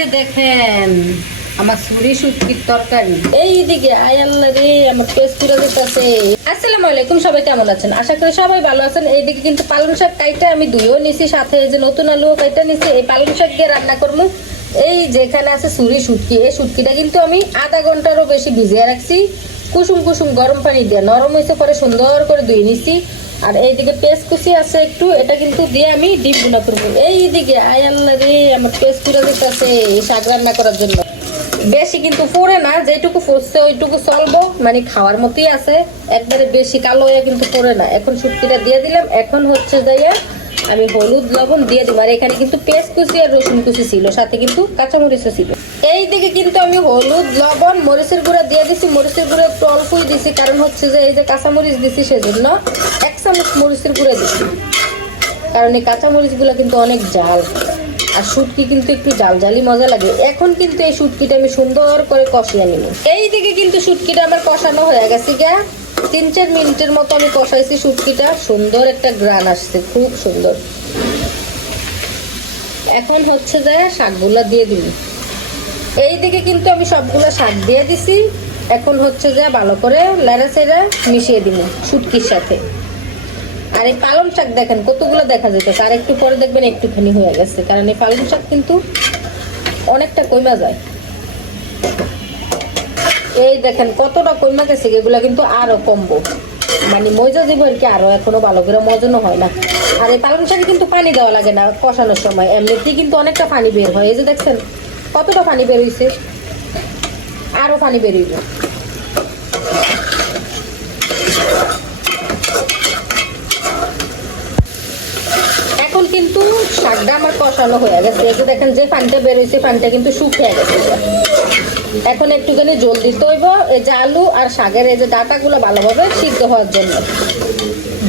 যে দেখেন, আমার সুরি তরকারি। এই আয় আল্লাহ রে, আমার আসসালামু আলাইকুম, সবাই কেমন আছেন? আশা করি সবাই ভালো আছেন। এইদিকে কিন্তু পালং শাক কাইটা আমি দুইও নিছি, সাথে যে নতুন কাইটা নিছি। এই পালং শাক দিয়ে রান্না করব। এই যেখানে আছে সুরি শুটকি এই শুটকিটা কিন্তু আমি আধা ঘন্টারও বেশি ভিজিয়ে রাখছি। কুসুম কুসুম গরম পানি দিয়ে, নরম হয়েছে পরে সুন্দর করে ধুয়ে নিছি। আর এইদিকে পেঁয়াজ কুচি আছে একটু, এটা কিন্তু দিয়ে আমি ডিমগুলা করব। এইদিকে, আয় আল্লাহ রে, আমার পেঁয়াজ কুড়া দিতে আছে শাক রান্না করার জন্য। বেশি কিন্তু পড়ে না, যেটুকু পড়ছে ওইটুকু চলবো মানে খাওয়ার মতোই আছে। একবারে বেশি কালো হয়ে কিন্তু পড়ে না। এখন শুটকিটা দিয়ে দিলাম, এখন হচ্ছে যাইয়া আমি হলুদ, লবণ দিয়ে দিব। আর এখানে কিন্তু পেঁয়াজ কুচি আর রসুন কুচি ছিল, সাথে কিন্তু কাঁচামরিচও ছিল। এই দিকে কিন্তু আমি হলুদ, লবণ, মরিচের গুঁড়া দিয়ে দিছি। মরিচের গুঁড়া একটু অল্পই দিছি, কারণ হচ্ছে যে এই যে কাঁচামরিচ দিছি সেজন্য। চামচ মরিচের গুঁড়া দিছি কারণ এই কাঁচামরিচগুলো কিন্তু অনেক জাল। আর শুটকি কিন্তু একটু জাল জালি মজা লাগে। এখন কিন্তু এই শুটকিটা আমি সুন্দর করে কষিয়ে নিব। এই দিকে কিন্তু শুটকিটা আমার কষানো হয়ে গেছে গা। তিন চার মিনিটের মতো আমি কষাইছি শুটকিটা। সুন্দর একটা গ্রান আসছে, খুব সুন্দর। এখন হচ্ছে যে শাকগুলা দিয়ে দিবি। এই দিকে কিন্তু আমি সবগুলো শাক দিয়ে দিছি। এখন হচ্ছে যে ভালো করে লাড়া মিশিয়ে দিব শুটকির সাথে। আর এই পালং শাক দেখেন, কতগুলো দেখা যেতেছে আর একটু পরে দেখবেন একটুখানি হয়ে গেছে। কারণ এই পালং শাক কিন্তু অনেকটা কইমা যায়। এই দেখেন, কতটা কইমা গেছে এগুলো কিন্তু আরও কমবো। মানে মজা দিব আর কি, আরও এখনও ভালো করে মজনও হয় না। আর এই পালং শাকে কিন্তু পানি দেওয়া লাগে না কষানোর সময়। এমনিতেই কিন্তু অনেকটা পানি বের হয়। এই যে দেখছেন, কতটা পানি বের হইছে? আরও পানি বের হইব এখন কিন্তু শাকটা আমার কষানো হয়ে গেছে। এই দেখেন, যে পানিটা বের হয়েছে পানিটা কিন্তু শুকিয়ে গেছে। এখন একটুখানি জল দিতে হইব। এই যে আলু আর শাকের এই যে ডাটাগুলো ভালোভাবে সিদ্ধ হওয়ার জন্য।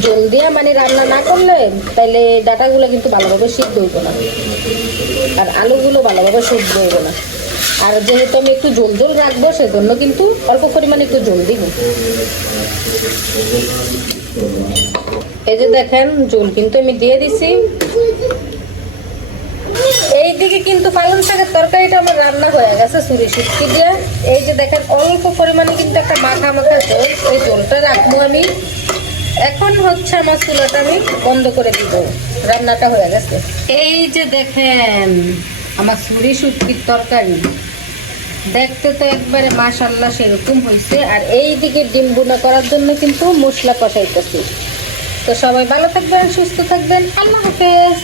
জল দিয়ে মানে রান্না না করলে তাইলে ডাটাগুলো কিন্তু ভালোভাবে সিদ্ধ হইব না। আর আলুগুলো ভালোভাবে সিদ্ধ হইব না। আর যেহেতু আমি একটু জল জল রাখব, সেজন্য কিন্তু অল্প পরিমাণে একটু জল দিব। এই যে দেখেন, জল কিন্তু আমি দিয়ে দিছি। এইদিকে কিন্তু শাকের তরকারিটা আমার রান্না হয়ে গেছে সুরি দিয়ে। এই যে দেখেন, অল্প পরিমাণে কিন্তু একটা মাখা মাখা জল ওই জলটা রাখব আমি। এখন হচ্ছে আমার চুলাটা আমি বন্ধ করে দিব। রান্নাটা হয়ে গেছে। এই যে দেখেন আমার সুরি শুটকির তরকারি। দেখতে তো একবারে মাশাল্লাহ সেরকম হয়েছে আর এই দিকে ডিম বুনা করার জন্য কিন্তু মশলা কষাইতেছি। তো সবাই ভালো থাকবেন, সুস্থ থাকবেন, আল্লাহ হাফেজ।